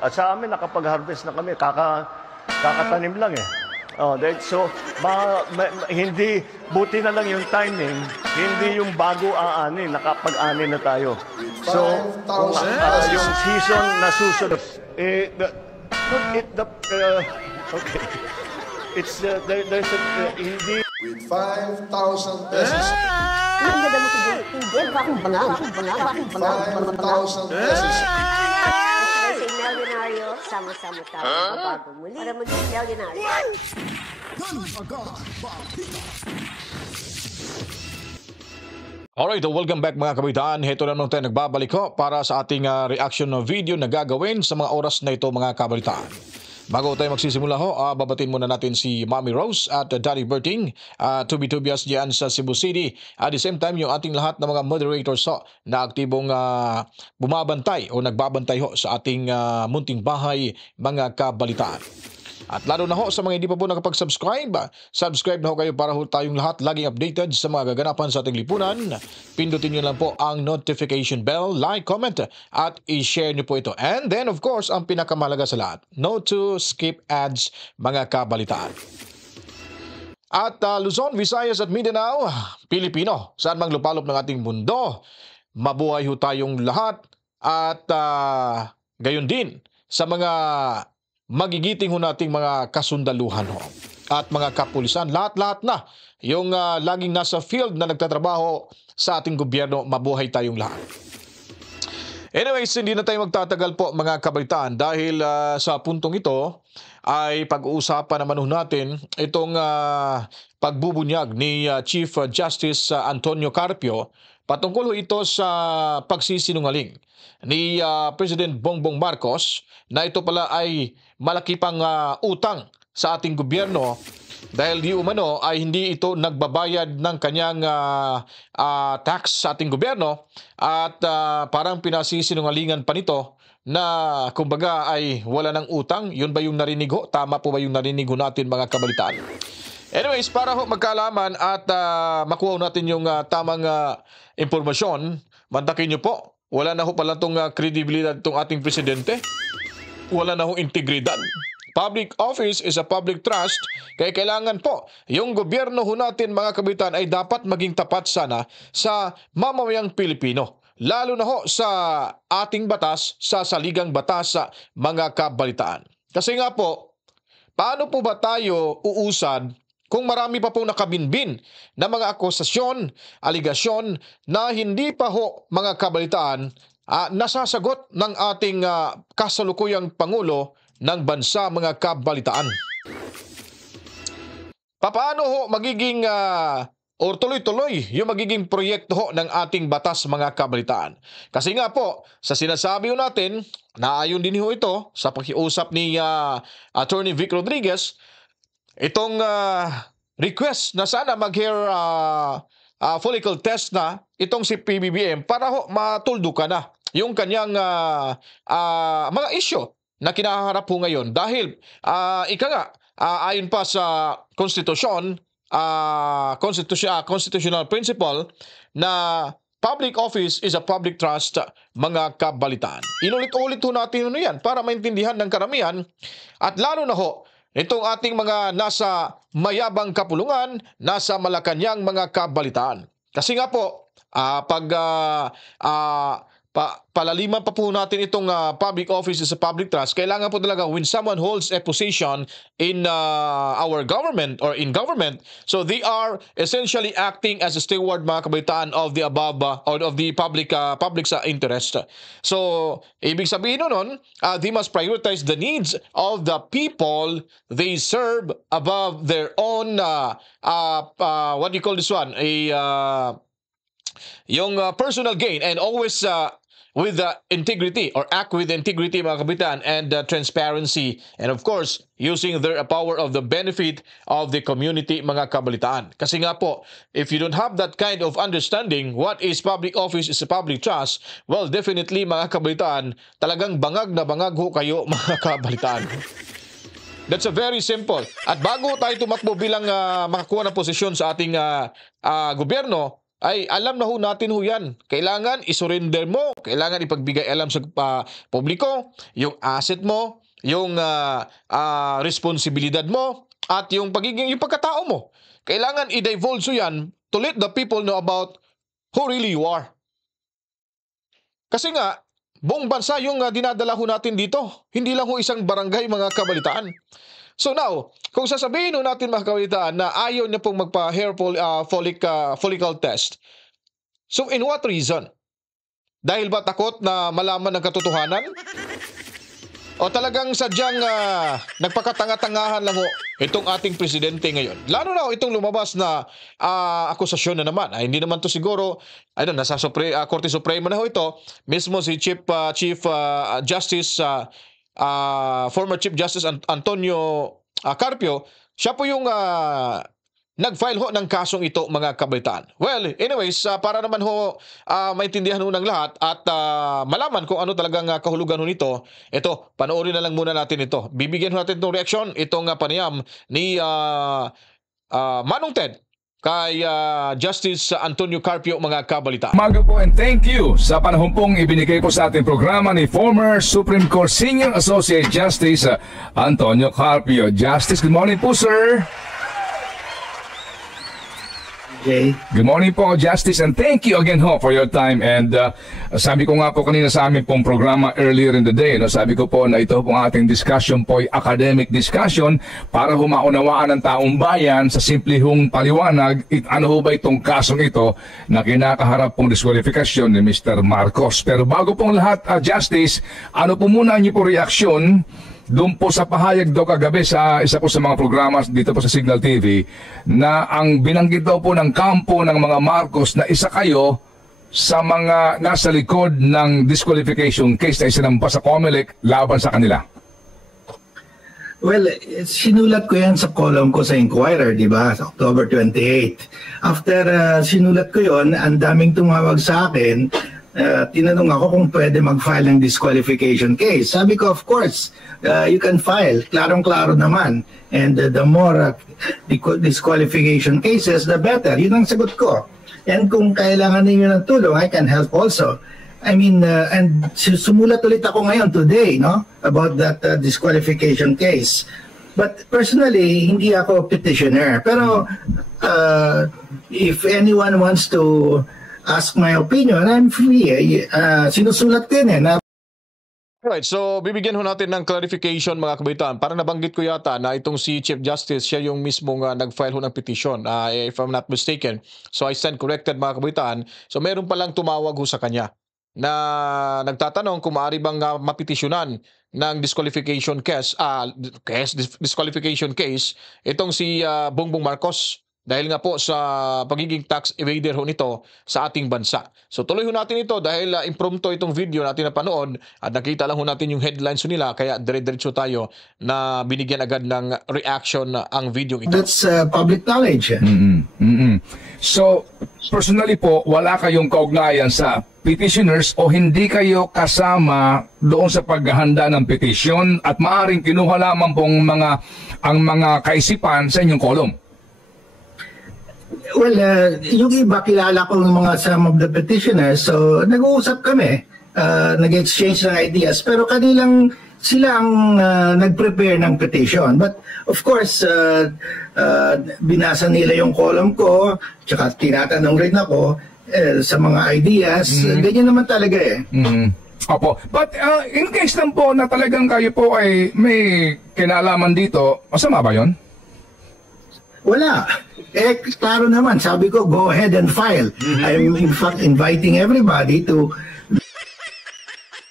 At sa amin, nakapag-harvest na kami. Kakatanim lang eh. So, hindi, buti na lang yung timing, hindi yung bago aanin, nakapag-anin na tayo. So, yung season na susunod, okay. It's, there's a, hindi. With 5,000 pesos. Ang ganda mo ito, hindi, bakong bangang. 5,000 pesos. Kasi milyonaryo, sama-sama tayo, mabago muli. Para maging milyonaryo. Alright, welcome back mga kabitaan. Heto na naman tayo nagbabalik ho para sa ating reaction video na gagawin sa mga oras na ito mga kabitaan. Bago tayo magsisimula ho, babatiin muna natin si Mommy Rose at Daddy Berting, tubi-tubias diyan sa Cebu City. At the same time, yung ating lahat ng mga moderators ho, na aktibong bumabantay o nagbabantay ho sa ating munting bahay mga kabalitaan. At lalo na ho sa mga hindi pa po nakapag-subscribe, subscribe na ho kayo para ho tayong lahat laging updated sa mga gaganapan sa ating lipunan. Pindutin nyo lang po ang notification bell, like, comment, at i-share nyo po ito. And then of course, ang pinakamahalaga sa lahat, no to skip ads mga kabalitaan. At Luzon, Visayas at Mindanao, Pilipino, saan mang lupalop ng ating mundo, mabuhay ho tayong lahat at gayon din sa mga magigiting ho nating mga kasundaluhan ho at mga kapulisan, lahat-lahat na yung laging nasa field na nagtatrabaho sa ating gobyerno, mabuhay tayong lahat. Anyways, hindi na tayo magtatagal po mga kabalitaan dahil sa puntong ito ay pag-uusapan naman ho natin itong pagbubunyag ni Chief Justice Antonio Carpio patungkol ho ito sa pagsisinungaling ni President Bongbong Marcos na ito pala ay malaki pang utang sa ating gobyerno dahil di umano ay hindi ito nagbabayad ng kanyang tax sa ating gobyerno at parang pinasisinungalingan pa nito na kumbaga ay wala ng utang. Yun ba yung narinig ho? Tama po ba yung narinig ho natin mga kabalitaan? Anyways, para ho magkaalaman at makuha natin yung tamang impormasyon, mantakin nyo po, wala na ho pala itong kredibilidad itong ating presidente. Wala na ho integridad. Public office is a public trust, kaya kailangan po yung gobyerno ho natin mga kabitan ay dapat maging tapat sana sa mamamayang Pilipino. Lalo na ho sa ating batas, sa saligang batas sa mga kabalitaan. Kasi nga po, paano po ba tayo uusad kung marami pa pong nakabinbin na mga akusasyon, aligasyon na hindi pa ho mga kabalitaan nasasagot ng ating kasalukuyang Pangulo ng bansa mga kabalitaan. Paano ho magiging or tuloy-tuloy yung magiging proyekto ho ng ating batas mga kabalitaan? Kasi nga po, sa sinasabi ho natin, naayon din ho ito sa pakiusap ni Attorney Vic Rodriguez, itong request na sana mag-hair follicle test na itong si PBBM para ho matuldukan na yung kanyang mga issue na kinaharap po ngayon. Dahil, ayon pa sa konstitusyon, constitutional principle na public office is a public trust mga kabalitaan. Inulit-ulit ho natin yan para maintindihan ng karamihan at lalo na ho itong ating mga nasa mayabang kapulungan, nasa Malacanang mga kabalitaan. Kasi nga po, palaliman pa po natin itong public office sa public trust, kailangan po talaga when someone holds a position in our government or in government, so they are essentially acting as a steward mga kabalitaan of the above or of the public sa interest. So, ibig sabihin nun, they must prioritize the needs of the people they serve above their own, what do you call this one? Yung personal gain, and always with integrity or act with integrity mga kabitan and transparency, and of course using their power of the benefit of the community mga kabalitaan. Kasi nga po, if you don't have that kind of understanding what is public office is a public trust, well definitely mga kabalitaan, talagang bangag na bangag ho kayo mga kabalitaan. That's a very simple. At bago tayo tumakbo bilang makakuha ng posisyon sa ating gobyerno, ay alam na ho natin ho yan. Kailangan isurrender mo, kailangan ipagbigay alam sa publiko, yung asset mo, yung responsibilidad mo, at yung yung pagkatao mo. Kailangan i-divulge mo yan to let the people know about who really you are. Kasi nga, buong bansa yung dinadala ho natin dito. Hindi lang ho isang barangay, mga kabalitaan. So now, kung sasabihin ho natin, mga kabalitaan, na ayaw niya pong magpa-hair follicle test. So in what reason? Dahil ba takot na malaman ng katotohanan? O talagang sadyang nagpakatanga-tangahan lang ho itong ating presidente ngayon? Lalo na ho itong lumabas na akusasyon na naman. Ay, hindi naman to siguro, nasa Korte Suprema na ho ito. Mismo si Chief Justice, former Chief Justice Antonio Carpio, siya po yung nag-file ho ng kasong ito, mga kabalitaan. Well, anyways, para naman ho maintindihan ho ng lahat at malaman kung ano talagang kahulugan ho nito, ito, panoorin na lang muna natin ito. Bibigyan ho natin itong reaksyon, itong panayam ni Manong Ted kay Justice Antonio Carpio, mga kabalitaan. Umaga po and thank you sa panahon pong ibinigay po sa ating programa ni former Supreme Court Senior Associate Justice Antonio Carpio. Justice, good morning po, sir. Okay. Good morning po, Justice, and thank you again ho for your time. And sabi ko nga po kanina sa aming pong programa earlier in the day, no, sabi ko po na ito pong ating discussion po ay academic discussion para humaunawaan ng taong bayan sa simple hong paliwanag ano ho ba itong kasong ito na kinakaharap pong diskwalifikasyon ni Mr. Marcos. Pero bago pong lahat, Justice, ano po muna niyo po reaksyon doon po sa pahayag daw kagabi sa isa po sa mga programa dito po sa Signal TV na ang binanggit daw po ng kampo ng mga Marcos na isa kayo sa mga nasa likod ng disqualification case na isinampa sa COMELEC laban sa kanila. Well, sinulat ko yan sa column ko sa Inquirer, di ba? Sa October 28. After sinulat ko yon, ang daming tumawag sa akin. Tinanong ako kung pwede mag-file ng disqualification case. Sabi ko, of course, you can file. Klarong-klaro naman. And the more disqualification cases, the better. Yun ang sagot ko. And kung kailangan ninyo ng tulong, I can help also. I mean, and sumulat ulit ako ngayon today, no? About that disqualification case. But personally, hindi ako petitioner. Pero if anyone wants to ask my opinion, I'm free. Sinusulat ko yun na. Right, so bibigyan ho natin ng clarification, mga kabaitan. Para nabanggit ko yata na itong si Chief Justice, siya yung mismong nag-file ho ng petition, if I'm not mistaken. So I stand corrected, mga kabaitan. So meron palang tumawag ho sa kanya na nagtatanong kung maaari bang mapetisyonan ng disqualification disqualification case itong si Bongbong Marcos. Dahil nga po sa pagiging tax evader ho nito sa ating bansa. So tuloy ho natin ito dahil impromptu itong video natin napanood at nakita lang ho natin yung headlines nila, kaya dire-diretso tayo na binigyan agad ng reaction ang video ito. That's public knowledge. So, personally po, wala kayong kaugnayan sa petitioners o hindi kayo kasama doon sa paghahanda ng petition at maaaring kinuha lamang pong ang mga kaisipan sa inyong kolom? Well, yung iba kilala ko ng mga some of the petitioners, so nag-uusap kami, nag-exchange ng ideas, pero sila ang nag-prepare ng petition. But of course, binasa nila yung column ko, tsaka tinatanong rin ako sa mga ideas, ganyan naman talaga eh. Opo. But in case lang po na talagang kayo po ay may kinalaman dito, masama ba yun? Wala. Klaro naman. Sabi ko, go ahead and file. I'm in fact inviting everybody to...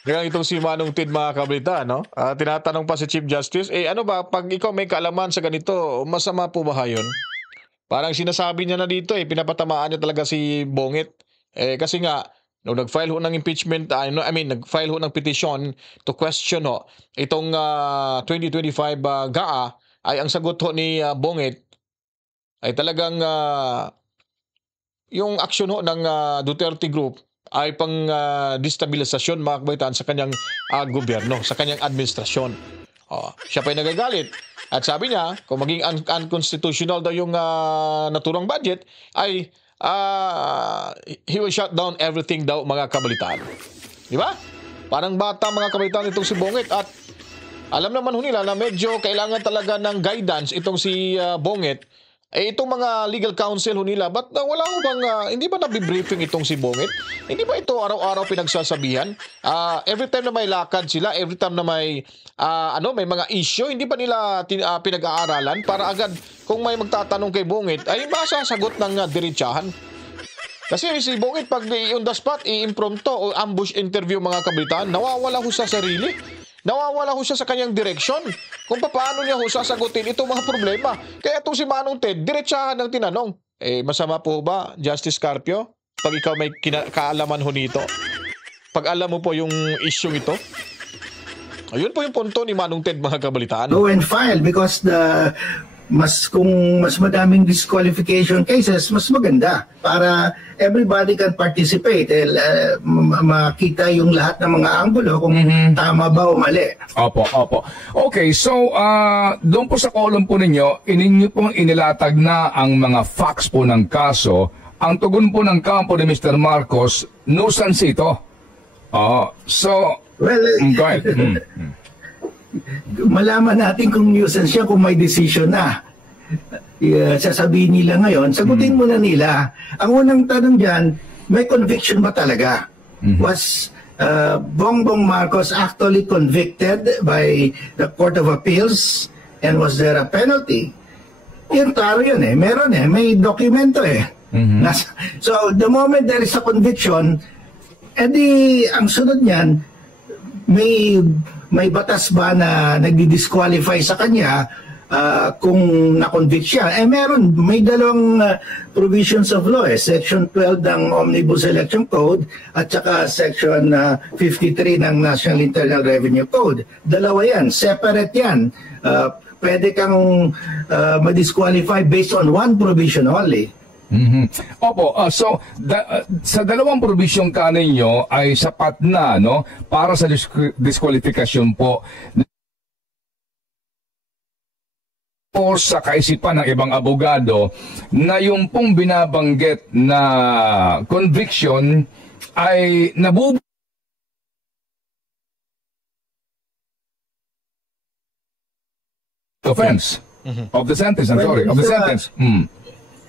Kaya itong si Manong Ted, mga kabalita, no? Tinatanong pa si Chief Justice, ano ba, pag ikaw may kaalaman sa ganito, masama po ba yun? Parang sinasabi niya na dito, pinapatamaan niya talaga si Bongit. Kasi nga, nung nag-file ho ng impeachment, nag-file ho ng petition to question ho, itong 2025 GAA, ay ang sagot ho ni Bongit, ay talagang yung aksyon ho ng Duterte Group ay pang destabilisasyon, mga kabaitan, sa kanyang gobyerno, sa kanyang administrasyon. Siya pa'y nagagalit. At sabi niya, kung maging unconstitutional daw yung naturang budget, ay he will shut down everything daw, mga kabalitaan. Di ba? Parang bata, mga kabalitaan, itong si Bongit. At alam naman ho nila na medyo kailangan talaga ng guidance itong si Bongit. Itong mga legal counsel ho nila, ba't wala ho bang, hindi ba nabibriefing itong si Bongit? Hindi ba ito araw-araw pinagsasabihan? Every time na may lakad sila, every time na may, may mga issue, hindi ba nila pinag-aaralan para agad kung may magtatanong kay Bongit, ay masasagot ng diretsahan? Kasi si Bongit, pag on the spot, i-impromptu o ambush interview, mga kabalitaan, nawawala ho sa sarili. Nawawala ho siya sa kanyang direksyon kung paano niya ho sasagutin itong mga problema. Kaya itong si Manong Ted, diretsahan ng tinanong. Masama po ba, Justice Carpio? Pag ikaw may kaalaman ho nito. Pag alam mo po yung issue ito. Ayun po yung punto ni Manong Ted, mga kabalitaan. Go and file because kung mas madaming disqualification cases, mas maganda para everybody can participate. Makita yung lahat ng mga anggulo kung tama ba o mali. Opo. Okay, so doon po sa column po ninyo, ininyo pong inilatag na ang mga facts po ng kaso. Ang tugon po ng kampo ni Mr. Marcos, nuisance ito. Well, go ahead. Malaman natin kung nuisance siya kung may decision na. Sasabihin nila ngayon, sagutin muna nila. Ang unang tanong dyan, may conviction ba talaga? Was Bongbong Marcos actually convicted by the Court of Appeals? And was there a penalty? Yung klaro yun meron may dokumento So the moment there is a conviction, edi ang sunod niyan, may batas ba na nagdi-disqualify sa kanya kung na-convict siya? Meron. May dalawang provisions of law Section 12 ng Omnibus Election Code at saka Section 53 ng National Internal Revenue Code. Dalawa yan. Separate yan. Pwede kang ma-disqualify based on one provision only. Opo, so sa dalawang provision ka ninyo ay sapat na para sa disqualification po o sa kaisipan ng ibang abogado na yung pong binabanggit na conviction ay offense of the sentence, of the sentence.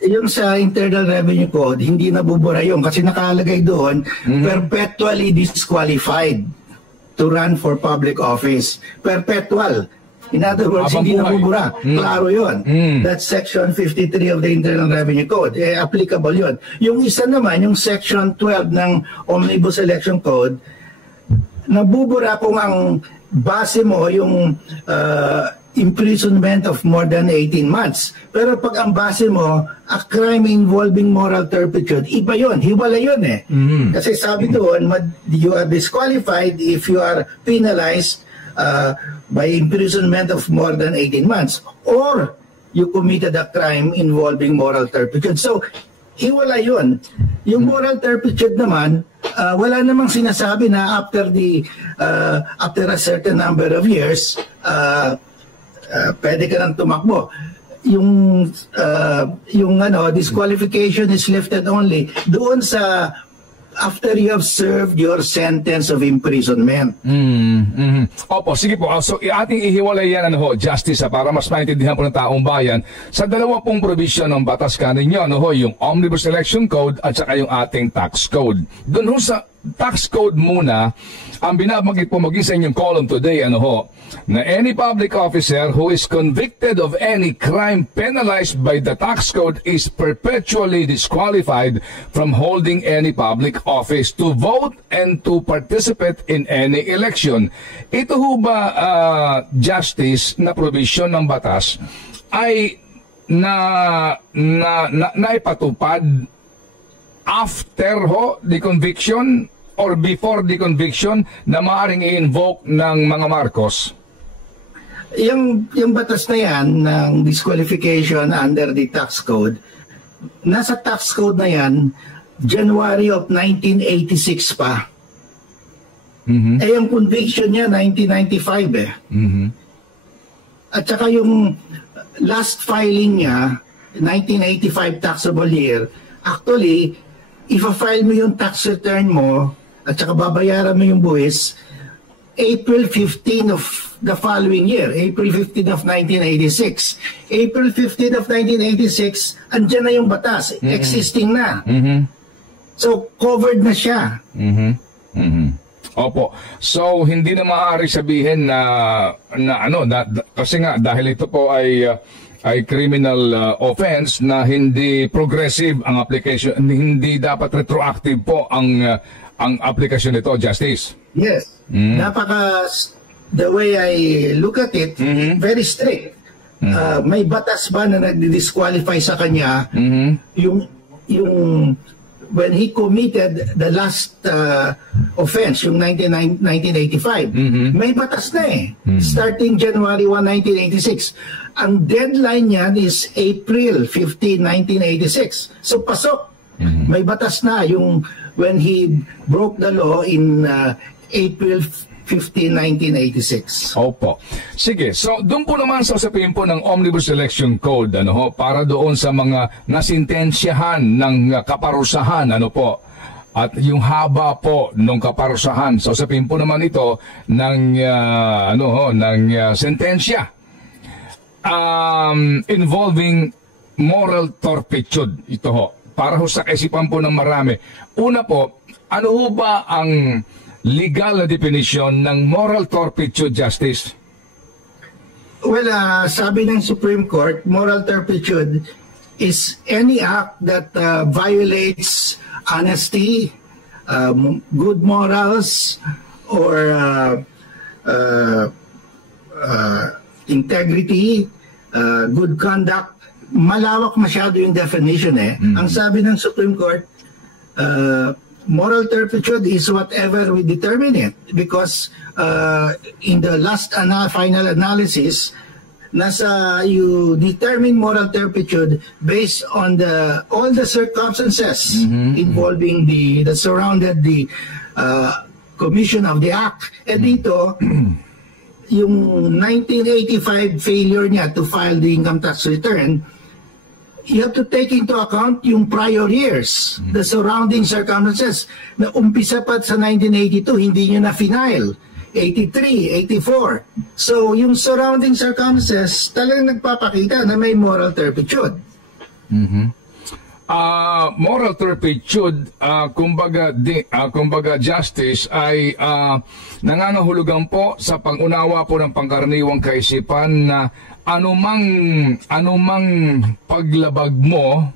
Yung sa Internal Revenue Code, hindi nabubura yun kasi nakalagay doon, perpetually disqualified to run for public office. Perpetual. In other words, hindi nabubura. Klaro yun. That's Section 53 of the Internal Revenue Code. Applicable yun. Yung isa naman, yung Section 12 ng Omnibus Election Code, nabubura kung ang base mo yung imprisonment of more than 18 months. Pero pag ang base mo, a crime involving moral turpitude, iba yun, hiwala yun Kasi sabi doon, you are disqualified if you are penalized by imprisonment of more than 18 months or you committed a crime involving moral turpitude. So, hiwala yun. Yung moral turpitude naman, wala namang sinasabi na after a certain number of years, pwede ka nang tumakbo. Yung disqualification is lifted only doon sa after you have served your sentence of imprisonment. Opo, sige po. So, ating ihiwalay yan, Justice, para mas maintindihan po ng taong bayan sa dalawa pong provision ng batas kaninyo, yung Omnibus Election Code at saka yung ating Tax Code. Doon sa Tax Code muna, ang binabanggit po maging sa inyong column today, na any public officer who is convicted of any crime penalized by the tax code is perpetually disqualified from holding any public office, to vote and to participate in any election. Ito ho ba, Justice, na provision ng batas ay naipatupad after the conviction or before the conviction na maaaring i-invoke ng mga Marcos? Yung batas na yan ng disqualification under the tax code, nasa tax code na yan, January of 1986 pa. Yung conviction niya, 1995 At saka yung last filing niya, 1985 taxable year, actually, if-file mo yung tax return mo at saka babayaran mo yung buwis April 15 of the following year, April 15 of 1986. April 15 of 1986, andyan na yung batas, existing na. So, covered na siya. Opo. So hindi na maaari sabihin na kasi nga dahil ito po ay criminal offense na hindi progressive ang application, hindi dapat retroactive po ang aplikasyon nito, Justice. Yes. The way I look at it, very strict. May batas ba na nagdi-disqualify sa kanya yung when he committed the last offense, yung 1985, may batas na eh. Starting January 1, 1986. Ang deadline niyan is April 15, 1986. So pasok. May batas na yung when he broke the law in April 15, 1986. Opo. Sige, so doon po naman sa usapin po ng Omnibus Election Code, para doon sa mga nasintensyahan ng kaparusahan, at yung haba po ng kaparusahan. So usapin po naman ito ng sentensya involving moral turpitude. Ito ho, para ho sa kaisipan po ng marami. Una po, ano ho ba ang legal na definition ng moral turpitude, Justice? Well, sabi ng Supreme Court, moral turpitude is any act that violates honesty, good morals, or integrity, good conduct. Malawak masyado yung definition eh. Ang sabi ng Supreme Court, moral turpitude is whatever we determine it, because in the last final analysis, you determine moral turpitude based on all the circumstances involving the surrounded the commission of the act. And dito, yung 1985 failure niya to file the income tax return, you have to take into account yung prior years, the surrounding circumstances, na umpisa pa sa 1982, hindi nyo na final, 83, 84. So, yung surrounding circumstances, talagang nagpapakita na may moral turpitude. Moral turpitude, kumbaga Justice, ay nangangahulugan po sa pangunawa po ng pangkaraniwang kaisipan na anumang paglabag mo,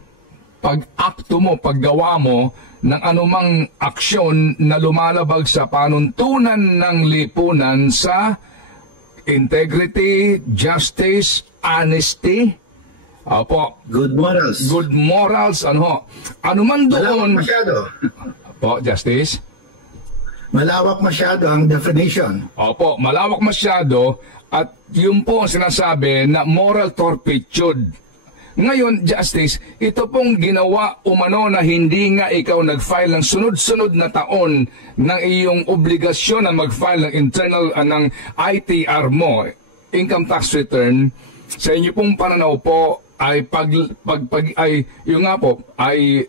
pag-akto mo, paggawa mo ng anumang aksyon na lumalabag sa panuntunan ng lipunan sa integrity, justice, honesty, Good morals. Good morals, ano man doon. Malawak masyado. Justice? Malawak masyado ang definition. Opo, malawak masyado, at yun po ang sinasabi na moral turpitude. Ngayon, Justice, ito pong ginawa umano na hindi nga ikaw nag-file ng sunod-sunod na taon ng iyong obligasyon na mag-file ng internal ng ITR mo, income tax return. Sa inyo pong pananaw po ay yung nga po ay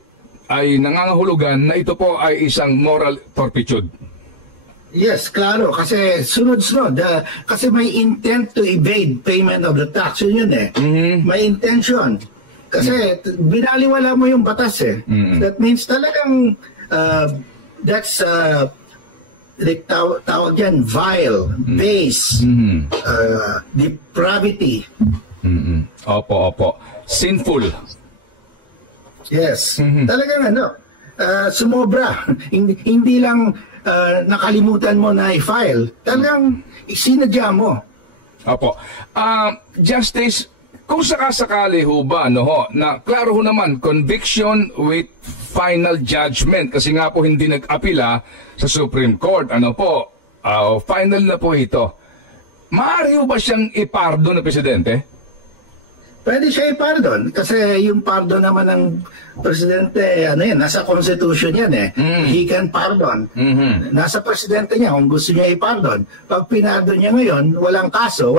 nangangahulugan na ito po ay isang moral turpitude. Yes, klaro. Kasi sunod-sunod. Kasi may intent to evade payment of the tax. Yun eh. May intention. Kasi binaliwala mo yung batas eh. That means talagang that's tawag yan, vile, base, depravity. Opo. Sinful. Yes. Talagang sumobra. Hindi lang nakalimutan mo na i-file. Talagang sinadya mo. Opo. Justice, kung sakasakali ho ba, na klaro ho naman, conviction with final judgment, kasi nga po hindi nag-apila sa Supreme Court, final na po ito. Maaari ho ba siyang ipardon ng Presidente? Pwede siya i-pardon kasi yung pardon naman ng presidente, nasa constitution yan eh. He can pardon. Nasa presidente niya kung gusto niya i-pardon. Pag pinardon niya ngayon, walang kaso,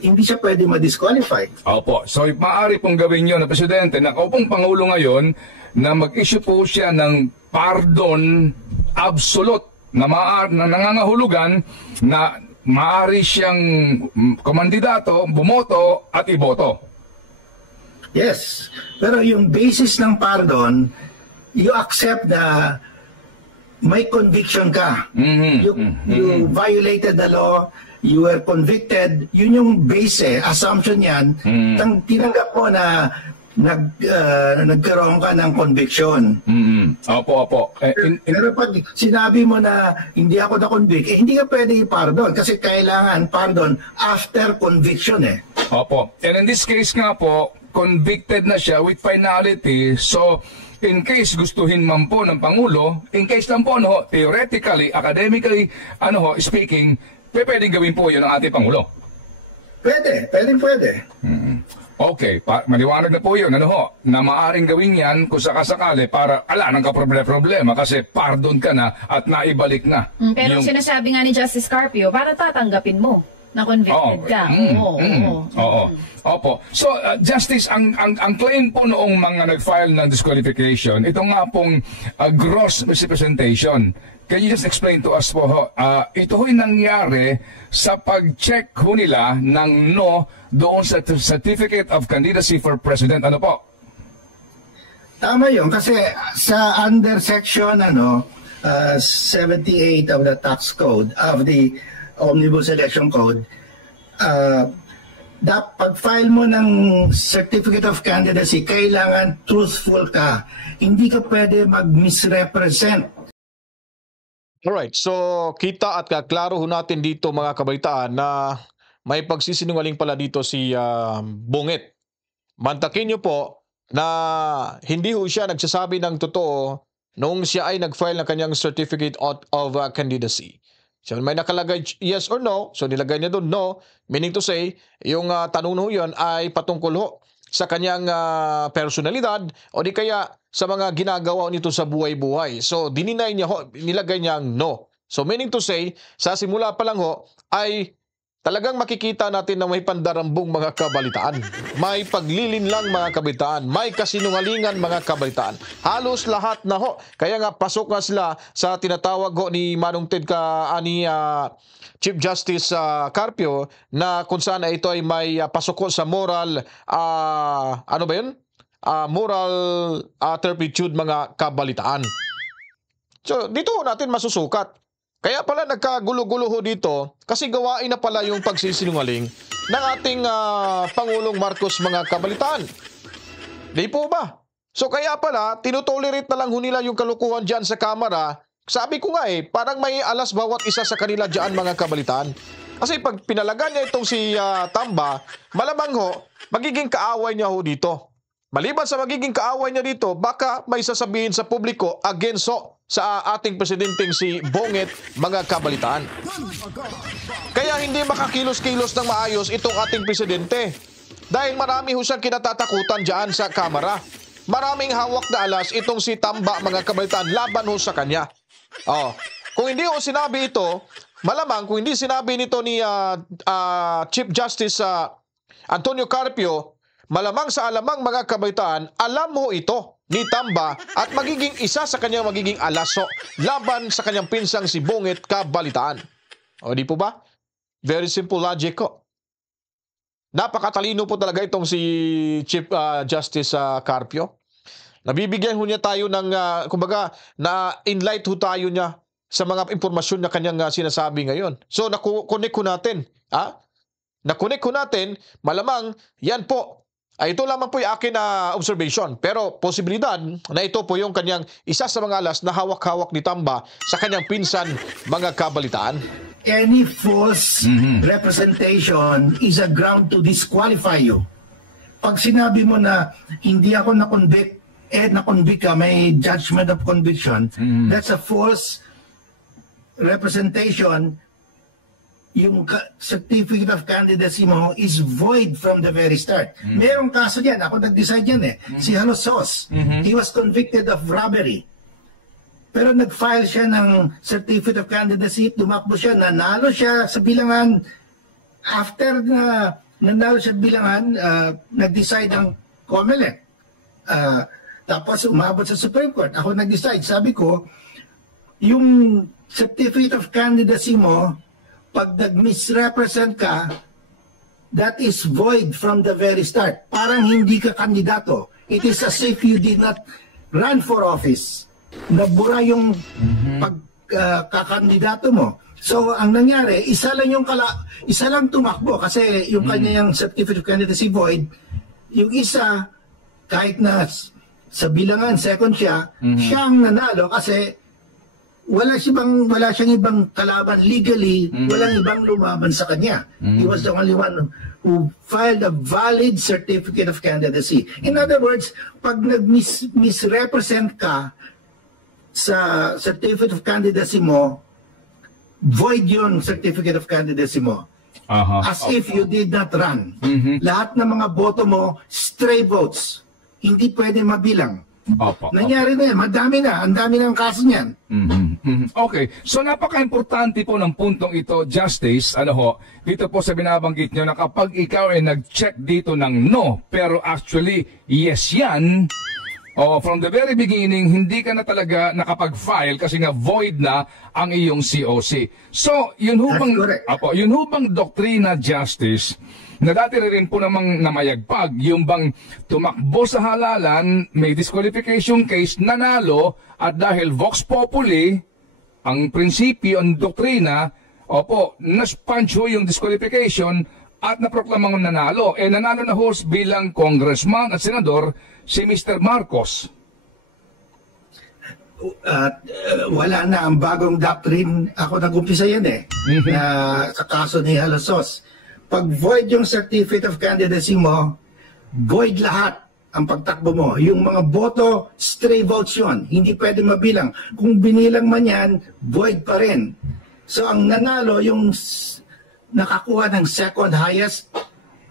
hindi siya pwede ma-disqualify. Opo. So, maaari pong gawin yun na presidente na kaupong Pangulo ngayon, na mag-issue po siya ng pardon absolute na nangangahulugan na maaari siyang kumandidato, bumoto at iboto. Yes. Pero yung basis ng pardon, you accept na may conviction ka. You violated the law, you were convicted, yun yung base assumption yan. Tinanggap mo na nagkaroon ka ng conviction. Opo. Pero pag sinabi mo na hindi ako na-convict, hindi ka pwede i-pardon kasi kailangan pardon after conviction Opo. And in this case nga po, convicted na siya with finality. So, in case gustuhin man po ng Pangulo, in case lang po, theoretically, academically, speaking, pwedeng gawin po yun ng ating Pangulo. Pwede. Okay, maliwanag na po yun, na maaaring gawin yan kung sakasakali para nang kaproblema kasi pardon ka na at naibalik na. Pero sinasabi nga ni Justice Carpio, para tatanggapin mo na convicted ka. Opo. So, Justice, ang claim po noong mga nag-file ng disqualification, ito nga pong gross misrepresentation. Can you just explain to us po, ito ho'y nangyari sa pag-check ho nila ng no doon sa Certificate of Candidacy for President. Ano po? Tama yun. Kasi sa under section 78 of the tax code, of the Omnibus Election Code, pag-file mo ng Certificate of Candidacy, kailangan truthful ka. Hindi ka pwede mag-misrepresent. Alright, so kita at kaklaro ho natin dito mga kabaitaan na may pagsisinungaling pala dito si Bungit. Mantakin niyo po na hindi ho siya nagsasabi ng totoo noong siya ay nag-file ng kanyang Certificate of Candidacy. So may nakalagay yes or no, so nilagay niya doon no, meaning to say, yung tanong ho yun ay patungkol ho sa kanyang personalidad o di kaya sa mga ginagawa nito sa buhay-buhay. So dininay niya ho, nilagay niya ang no. So meaning to say, sa simula pa lang ho ay talagang makikita natin na may pandarambong mga kabalitaan. May paglilinlang mga kabalitaan. May kasinungalingan mga kabalitaan. Halos lahat na ho. Kaya nga pasok nga sila sa tinatawag ho ni Manong Ted ni Chief Justice Carpio na kung saan ito ay may pasok ho sa moral, moral turpitude mga kabalitaan. So dito natin masusukat. Kaya pala nagkagulo-gulo ho dito kasi gawain na pala yung pagsisinungaling ng ating Pangulong Marcos mga kabalitaan. Di po ba? So kaya pala tinutolerate na lang ho nila yung kalukuhan dyan sa Kamara. Sabi ko nga parang may alas bawat isa sa kanila dyan mga kabalitaan. Kasi pag pinalagan niya itong si Tamba, malamang ho, magiging kaaway niya ho dito. Maliban sa magiging kaaway niya dito, baka may sasabihin sa publiko against sa ating presidenteng si Bungit mga kabalitaan. Kaya hindi makakilos-kilos ng maayos itong ating presidente. Dahil marami ho siyang kinatatakutan dyan sa Kamara. Maraming hawak na alas itong si Tamba mga kabalitaan laban ho sa kanya. Kung hindi ho sinabi ito, malamang kung hindi sinabi nito ni Chief Justice Antonio Carpio, malamang sa alamang mga kabaitaan, alam mo ito ni Tamba at magiging isa sa kanyang magiging alaso laban sa kanyang pinsang si Bungit kabalitaan. O di po ba? Very simple logic ko. Napakatalino po talaga itong si Chief Justice Carpio. Nabibigyan ho niya tayo ng, kumbaga, na-enlight ho tayo niya sa mga impormasyon na kanyang sinasabi ngayon. So, nakunik ho natin. Nakunik ho natin, malamang, yan po, ito lamang po yung akin na observation. Pero posibilidad na ito po yung kanyang isa sa mga alas na hawak-hawak ni Tamba sa kanyang pinsan mga kabalitaan. Any false representation is a ground to disqualify you. Pag sinabi mo na hindi ako na-convict, na-convict ka, may judgment of conviction, that's a false representation. Yung certificate of candidacy mo is void from the very start. Merong kaso diyan, ako nag-decide yan si Halos Sos. He was convicted of robbery. Pero nag-file siya ng certificate of candidacy, tumakbo siya, nanalo siya sa bilangan. After nanalo siya sa bilangan, nag-decide ang COMELEC. Tapos umabot sa Supreme Court. Ako nag-decide. Sabi ko, yung certificate of candidacy mo, pag nag-misrepresent ka, that is void from the very start. Parang hindi ka kandidato. It is as if you did not run for office. Nabura yung pagkakandidato mo. So, ang nangyari, isa lang tumakbo kasi yung kanyang certificate of candidacy void, yung isa, kahit na sa bilangan, second siya, siya ang nanalo kasi wala siyang ibang kalaban legally, walang ibang lumaban sa kanya. He was the only one who filed a valid certificate of candidacy. In other words, pag nag-misrepresent ka sa certificate of candidacy mo, void yun certificate of candidacy mo. As if you did not run. Lahat ng mga boto mo, stray votes. Hindi pwede mabilang. Nangyari na yan. Ang dami ng kaso niyan. Okay. So napaka-importante po ng puntong ito, Justice, dito po sa binabanggit nyo na kapag ikaw ay nag-check dito ng no, pero actually, yes yan, from the very beginning, hindi ka na talaga nakapag-file kasi nga void na ang iyong COC. So, yun hubang doktrina, Justice, na dati rin po namang namayagpag, yung bang tumakbo sa halalan, may disqualification case, nanalo, at dahil vox populi, ang prinsipyo, ang doktrina, nasponge ho yung disqualification, at naproklamang nanalo. Nanalo na host bilang congressman at senador si Mr. Marcos. Wala na ang bagong doctrine. Ako nag-umpisa yan na sa kaso ni Halasos. Pag void yung certificate of candidacy mo, void lahat ang pagtakbo mo. Yung mga boto, stray votes yun. Hindi pwede mabilang. Kung binilang man yan, void pa rin. So ang nanalo, yung nakakuha ng second highest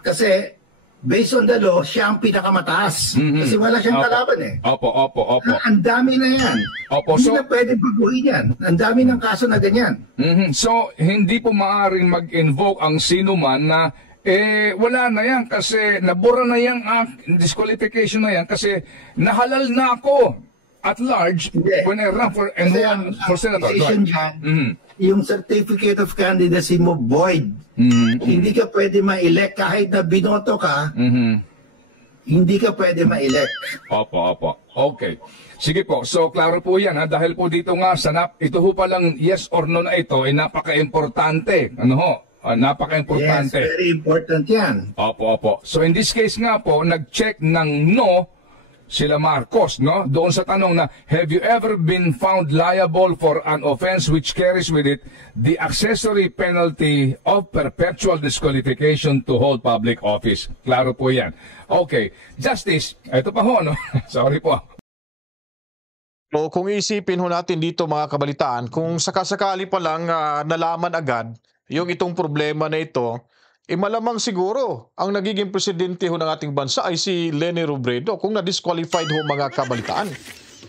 kasi based on the law, siya ang pinakamataas. Kasi wala siyang kalaban Opo. Ang dami na yan. Hindi na pwede baguhin yan. Ang dami ng kaso na ganyan. So, hindi po maaaring mag-invoke ang sino man na wala na yan kasi nabura na yan disqualification na yan kasi nahalal na ako at large when I run for senator. Yung certificate of candidacy mo void. Hindi ka pwede ma-elect kahit na binoto ka. Hindi ka pwede ma-elect. Opo. Okay. Sige po. So, klaro po yan dahil po dito nga ito ho palang yes or no na ito ay napaka-importante. Napaka-importante. Yes, very important yan. Opo. So, in this case nga po, nag-check ng no sila Marcos, doon sa tanong na, have you ever been found liable for an offense which carries with it the accessory penalty of perpetual disqualification to hold public office? Klaro po yan. Okay. Justice, ito pa ho, Sorry po. So, kung isipin ho natin dito mga kabalitaan, kung sakasakali pa lang nalaman agad yung itong problema na ito, malamang siguro ang nagiging presidente ho ng ating bansa ay si Leni Robredo kung na-disqualified ho mga kabalitaan.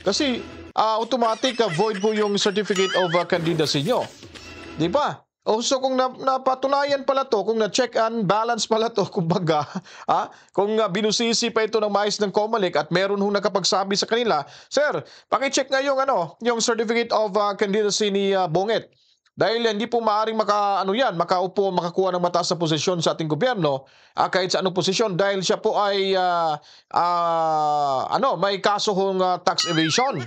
Kasi automatic void po yung certificate of candidacy nyo. Di ba? So kung napatunayan pala to, kung na-check and balance pala to, kumbaga, kung binusisi pa ito ng mais ng COMELEC at meron ho nakapagsabi sa kanila, Sir, pakicheck nga yung certificate of candidacy ni Bonget. Dahil hindi po maaaring makaupo, makakuha ng mataas na posisyon sa ating gobyerno, kahit sa anong posisyon, dahil siya po ay may kaso hong tax evasion.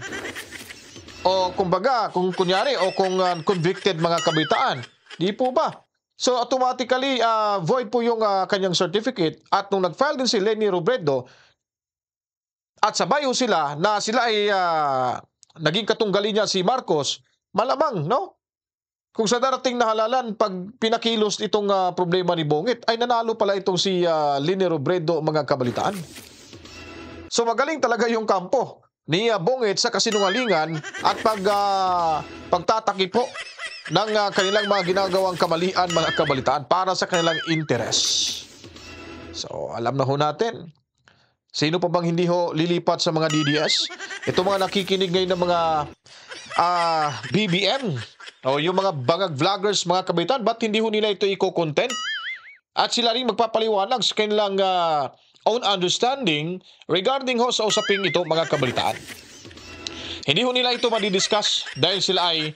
O kumbaga, kung kunyari, o kung convicted mga kabitaan. Di po ba? So automatically, void po yung kanyang certificate. At nung nag-file din si Leni Robredo, at sabay ho sila na sila ay naging katunggali niya si Marcos, malamang, kung sa darating na halalan, pag pinakilos itong problema ni Bonget, ay nanalo pala itong si Leni Robredo mga kabalitaan. So magaling talaga yung kampo ni Bonget sa kasinungalingan at pagtatakip po ng kanilang mga ginagawang kamalian mga kabalitaan para sa kanilang interes. So alam na ho natin, sino pa bang hindi ho lilipat sa mga DDS? Ito mga nakikinig ngayon ng mga BBM, yung mga bangag vloggers, mga kabitan, ba't hindi ho nila ito i-content? At sila rin magpapaliwanag sa kanilang own understanding regarding ho sa usaping ito mga kabalitaan. Hindi ho nila ito madidiscuss dahil sila ay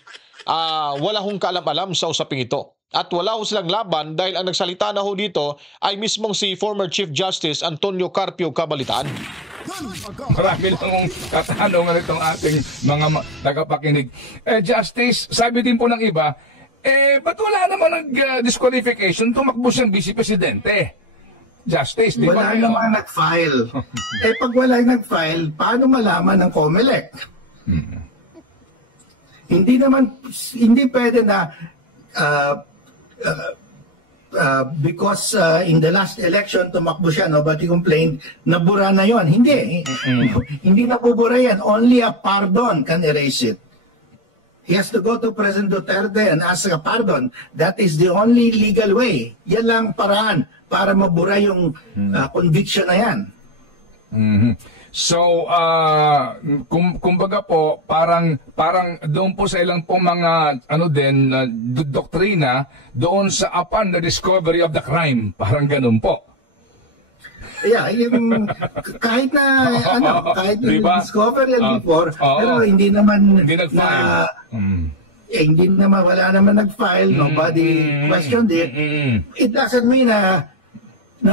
wala hong kaalam-alam sa usaping ito. At wala ho silang laban dahil ang nagsalita na ho dito ay mismong si former Chief Justice Antonio Carpio Cabalitaan. Marami lang katanungan itong ating mga tagapakinig. Justice, sabi din po ng iba, ba't wala naman nag-disqualification, tumakbo siyang Vice Presidente? Justice, di ba? Wala naman nag-file. Pag wala nag-file, paano malaman ng COMELEC? Hindi pwede na because in the last election tumakbo siya, nobody complained, nabura na yon. Hindi. Hindi nabubura yan. Only a pardon can erase it. He has to go to President Duterte and ask a pardon. That is the only legal way. Yan lang paraan para mabura yung conviction na yan. So, kumbaga po, parang doon po sa ilang po mga doktrina doon sa upon the discovery of the crime, parang ganun po. Yeah, yung kahit na kahit diba? discover yan before, pero hindi naman nag-file. Hindi naman, wala naman nag-file, nobody questioned it. It doesn't mean na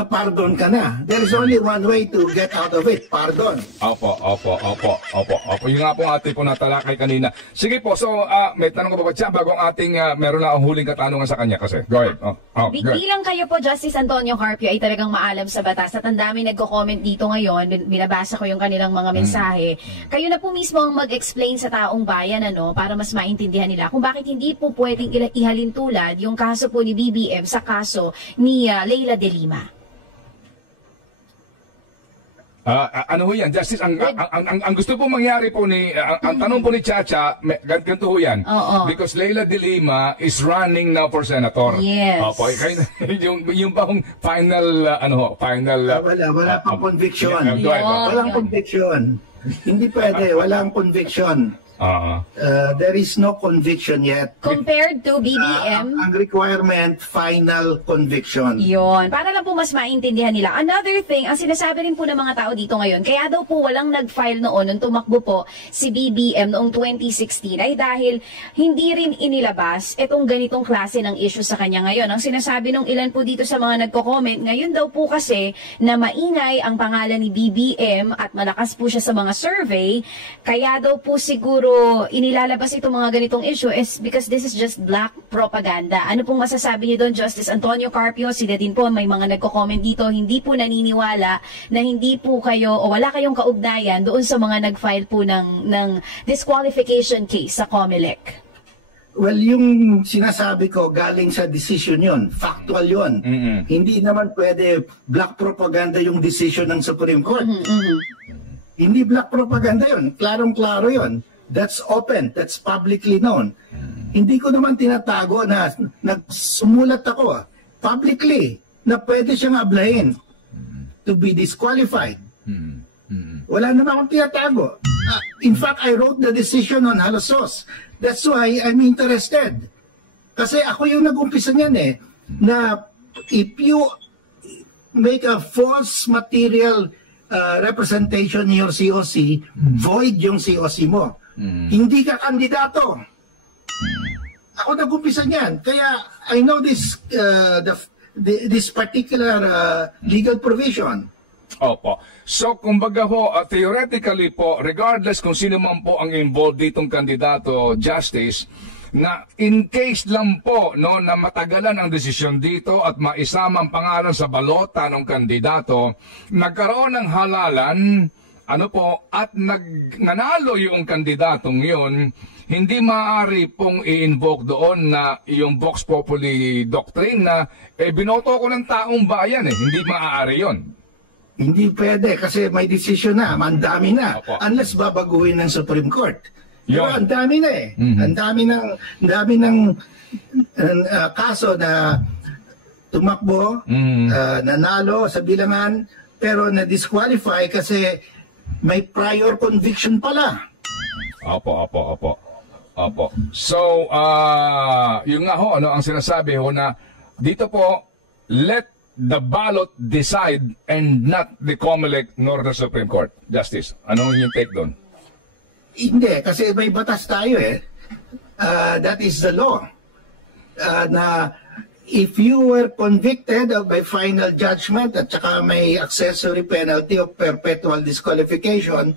pardon ka na. There is only one way to get out of it, pardon. Opo. Yung nga po ating po natalakay kanina. Sige po, so may tanong ko ba siya bago ang ating meron na ang huling katanungan sa kanya kasi. Go ahead. Go ahead. Bilang kayo po, Justice Antonio Carpio, ay talagang maalam sa batas at ang dami nagko-comment dito ngayon, binabasa ko yung kanilang mga mensahe. Kayo na po mismo ang mag-explain sa taong bayan para mas maintindihan nila kung bakit hindi po pwedeng ihalin tulad yung kaso po ni BBM sa kaso ni Leila de Lima. Ano ho yan, Justice? Ang gusto po mangyari po ang tanong po ni Chacha, ganito ho yan. Because Leila de Lima is running now for senator. Yes. Opo, yung ba final, Wala pang conviction. Yeah. Walang conviction. Hindi pwede, walang conviction. There is no conviction yet. Compared to BBM, Ang requirement, final conviction. yon. Para lang po mas maintindihan nila. Another thing, ang sinasabi rin po ng mga tao dito ngayon, kaya daw po walang nag-file noon nung tumakbo po si BBM noong 2016 ay dahil hindi rin inilabas itong ganitong klase ng issue sa kanya ngayon. Ang sinasabi ng ilan po dito sa mga nagko-comment, ngayon daw po kasi na maingay ang pangalan ni BBM at malakas po siya sa mga survey, kaya daw po siguro inilalabas itong mga ganitong issue is because this is just black propaganda. Ano pong masasabi niyo doon, Justice Antonio Carpio? Sila din po, may mga nagko-comment dito, hindi po naniniwala na hindi po kayo o wala kayong kaugnayan doon sa mga nag-file po ng disqualification case sa COMELEC. Well, yung sinasabi ko galing sa decision yon, factual yon. Hindi naman pwede black propaganda yung decision ng Supreme Court. Hindi black propaganda yon, klarong-klaro yon. That's open, that's publicly known. Hindi ko naman tinatago na nagsumulat ako publicly na pwede siyang ablahin to be disqualified. Wala naman akong tinatago. In fact, I wrote the decision on Halosos. That's why I'm interested. Kasi ako yung nag-umpisa niyan na if you make a false material representation in your COC, void yung COC mo. Hindi ka kandidato. Ako nag-umpisa niyan. Kaya I know this this particular legal provision. Opo. So, kumbaga ho, theoretically po, regardless kung sino man po ang involved ditong kandidato, Justice, na in case lang po na matagalan ang desisyon dito at maisama ang pangalan sa balota ng kandidato, nagkaroon ng halalan, at nanalo yung kandidatong yun, hindi maaari pong i-invoke doon na yung Vox Populi doctrine na binoto ko ng taong bayan hindi maaari yon. Hindi pwede kasi may decision na, ang dami na. Opo. Unless babaguhin ng Supreme Court. Pero ang dami na Ang dami ng kaso na tumakbo, nanalo sa bilangan, pero na-disqualify kasi may prior conviction pala. Opo. So, yung nga ho, ang sinasabi ho na dito po, let the ballot decide and not the COMELEC nor the Supreme Court? Justice, ano yung take doon? Hindi, kasi may batas tayo eh. That is the law. Na if you were convicted by final judgment at saka may accessory penalty of perpetual disqualification,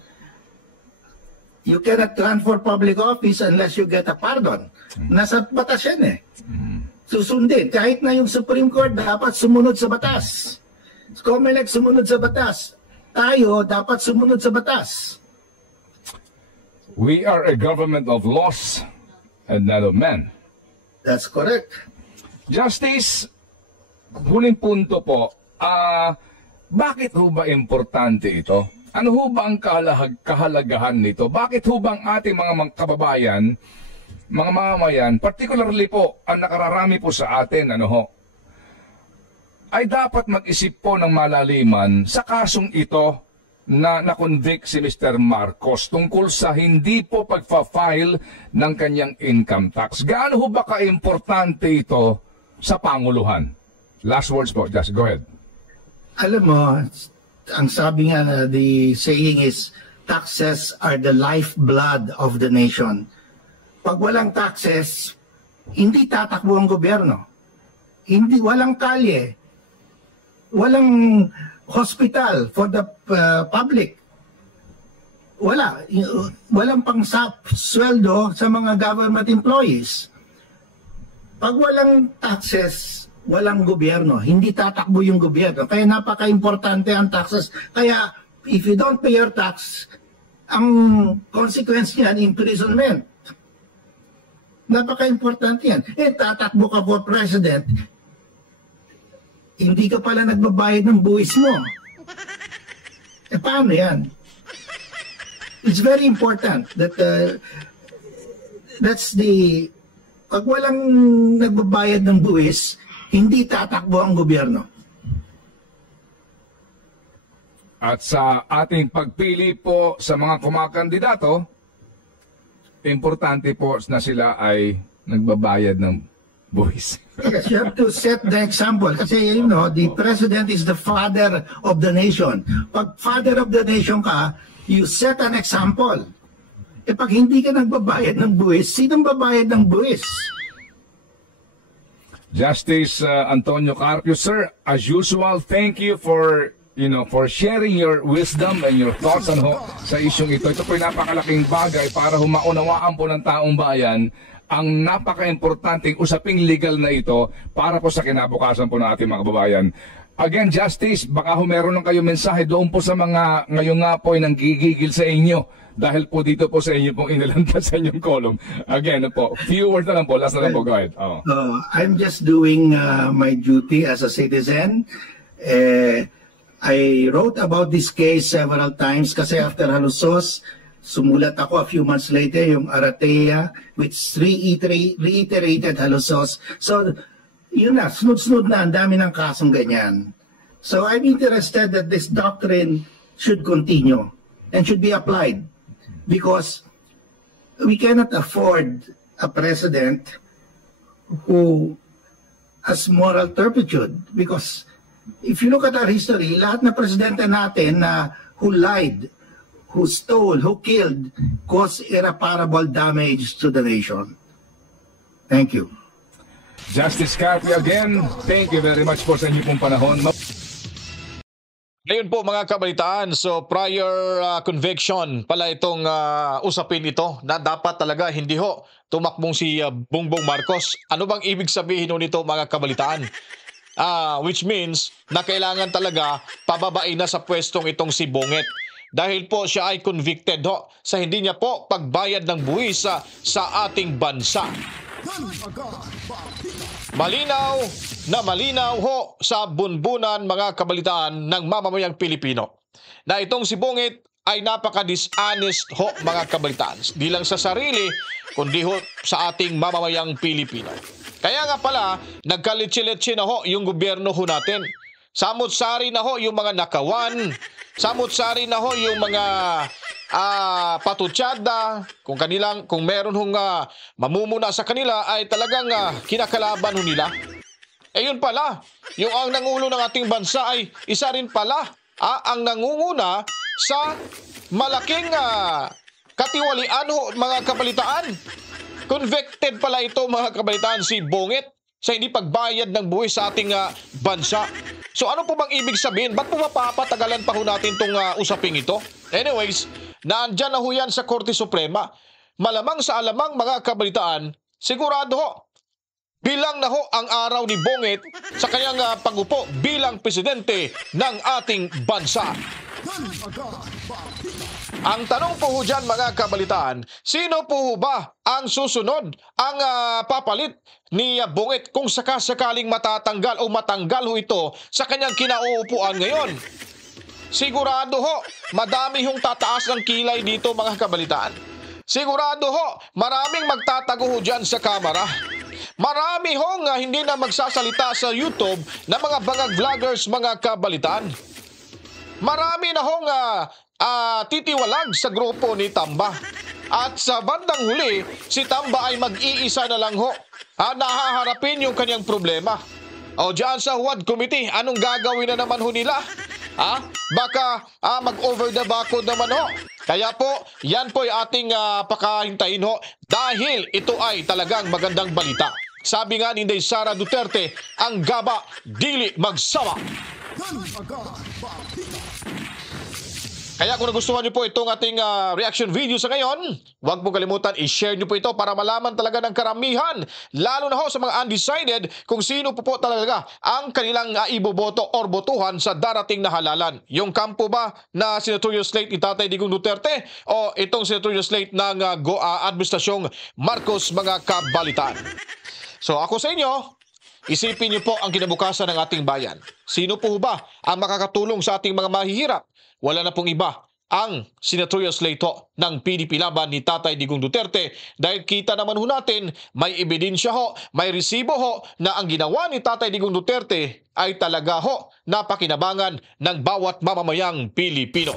you cannot run for public office unless you get a pardon. Nasa batas yan eh. Susundin. Kahit na yung Supreme Court dapat sumunod sa batas. COMELEC sumunod sa batas. Tayo dapat sumunod sa batas. We are a government of laws and not of men. That's correct. Justice, huling punto po, bakit ho ba importante ito? Ano ho ba ang kahalagahan nito? Bakit ho ba ang ating mga kababayan, mga mamamayan, particularly po ang nakararami po sa atin, ay dapat mag-isip po ng malaliman sa kasong ito na na-convict si Mr. Marcos tungkol sa hindi po pagfa-file ng kanyang income tax. Gaano ho ba ka-importante ito sa Panguluhan? Last words po, just go ahead. Alam mo, ang sabi nga na the saying is, taxes are the lifeblood of the nation. Pag walang taxes, hindi tatakbo ang gobyerno. Hindi, walang kalye, walang hospital for the public. Walang sweldo sa mga government employees. Pag walang taxes, walang gobyerno. Hindi tatakbo yung gobyerno. Kaya napaka-importante ang taxes. Kaya if you don't pay your tax, ang consequence niyan, imprisonment. Napaka-importante yan. Tatakbo ka for president, hindi ka pala nagbabayad ng buwis mo. Paano yan? It's very important that pag walang nagbabayad ng buwis, hindi tatakbo ang gobyerno. At sa ating pagpili po sa mga kumakandidato, importante po na sila ay nagbabayad ng buwis. Yes, you have to set the example. Kasi, the president is the father of the nation. Pag father of the nation ka, you set an example. Pag hindi ka nagbabayad ng buwis, sinong babayad ng buwis? Justice Antonio Carpio, sir, as usual, thank you for sharing your wisdom and your thoughts sa isyong ito. Ito po ay napakalaking bagay para humaunawaan po ng taong bayan ang napaka-importanting usaping legal na ito para po sa kinabukasan po ng ating mga kababayan. Again, Justice, baka meron lang kayo mensahe doon po sa mga ngayon nga po ay nanggigigil sa inyo dahil po dito po sa inyo pong inilanta sa inyong column. Again po, few words na lang po, last na lang po, go ahead. I'm just doing my duty as a citizen. I wrote about this case several times kasi after Halusos, sumulat ako a few months later, yung Aratea, which reiterated Halusos. So, yun na, sunod-sunod na, ang dami ng kasong ganyan. So, I'm interested that this doctrine should continue and should be applied because we cannot afford a president who has moral turpitude because if you look at our history, lahat na presidente natin na who lied, who stole, who killed, caused irreparable damage to the nation. Thank you. Justice Carpio again, thank you very much po sa inyo pong panahon. Ngayon po mga kabalitaan, so prior conviction pala itong usapin ito na dapat talaga hindi ho tumakbong si Bongbong Marcos. Ano bang ibig sabihin nito mga kabalitaan? Which means na kailangan talaga pababain na sa pwestong itong si Bonget. Dahil po siya ay convicted ho sa hindi niya po pagbayad ng buwis sa ating bansa. Malinaw ho sa bunbunan mga kabalitaan ng mamamayang Pilipino na itong si Bonget ay napaka-dishonest ho mga kabalitaan. Di lang sa sarili, kundi ho sa ating mamamayang Pilipino. Kaya nga pala, nagkalitsi-litsi na ho yung gobyerno ho natin. Samot-sari na ho yung mga nakawan, samot-sari na ho yung mga patutsada, kung meron hong mamumuna sa kanila ay talagang kinakalaban ho nila. yun pala, yung ang nangulo ng ating bansa ay isa rin pala ang nangunguna sa malaking katiwalian ho, mga kabalitaan. Convicted pala ito, mga kabalitaan, si Bungit sa hindi pagbayad ng buwis sa ating bansa. So ano po bang ibig sabihin? Ba't po mapapatagalan pa ho natin itong usaping ito? Anyways, naandyan na ho yan sa Korte Suprema. Malamang sa alamang, mga kabalitaan, sigurado ho, bilang na ho ang araw ni Bungit sa kanyang pag-upo bilang presidente ng ating bansa. Ang tanong po ho dyan, mga kabalitaan, sino po ho ba ang susunod, ang papalit ni Bungit kung sakasakaling matatanggal o matanggal ho ito sa kanyang kinauupuan ngayon? Sigurado ho, madami hong tataas ng kilay dito, mga kabalitaan. Sigurado ho, maraming magtatago ho dyan sa kamera. Marami hong hindi na magsasalita sa YouTube na mga bangag vloggers, mga kabalitaan. Marami na hong titiwalag sa grupo ni Tamba. At sa bandang huli, si Tamba ay mag-iisa na lang ho. Nahaharapin yung kanyang problema. O dyan sa Huwad Committee, anong gagawin na naman ho nila? Baka mag-over the backwood naman ho. Kaya po, yan po ay ating pakahintayin ho dahil ito ay talagang magandang balita. Sabi nga ni Inday Sara Duterte, ang gaba dili magsawa. Kaya kung nagustuhan niyo po itong ating reaction video sa ngayon, huwag po kalimutan i-share niyo po ito para malaman talaga ng karamihan, lalo na ho sa mga undecided kung sino po talaga ang kanilang iboboto or botuhan sa darating na halalan. Yung kampo ba na senatorial slate ni Tatay Digong Duterte o itong senatorial slate ng administrasyong Marcos, mga kabalitaan. So ako sa inyo, isipin niyo po ang kinabukasan ng ating bayan. Sino po ba ang makakatulong sa ating mga mahihirap? Wala na pong iba ang senatorial slate ng PDP laban ni Tatay Digong Duterte dahil kita naman ho natin, may ebidensya ho, may resibo ho na ang ginawa ni Tatay Digong Duterte ay talaga ho napakinabangan ng bawat mamamayang Pilipino.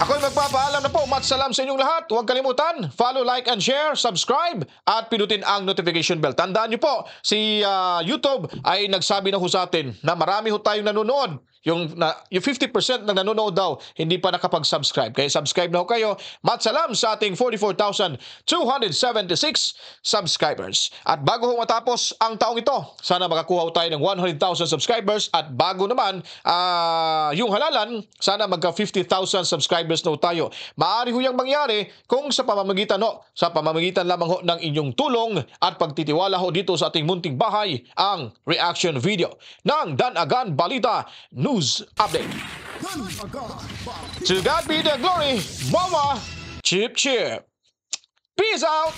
Ako'y magpapaalam na po. Matsalam sa inyong lahat. Huwag kalimutan, follow, like, and share, subscribe, at pinutin ang notification bell. Tandaan niyo po, si YouTube ay nagsabi na ho sa atin na marami ho tayong nanonood. Yung 50% ng nanonood daw, hindi pa nakapag-subscribe. Kaya subscribe na ho kayo. Matsalam sa ating 44,276 subscribers. At bago ho matapos ang taong ito, sana makakuha ho tayo ng 100,000 subscribers. At bago naman, yung halalan, sana magka 50,000 subscribers na ho tayo. Maaari ho yung mangyari kung sa pamamagitan lamang ho ng inyong tulong at pagtitiwala ho dito sa ating munting bahay, ang reaction video ng Dan Agan Balita News Update. To God be the glory, Mama Chip Chip. Peace out!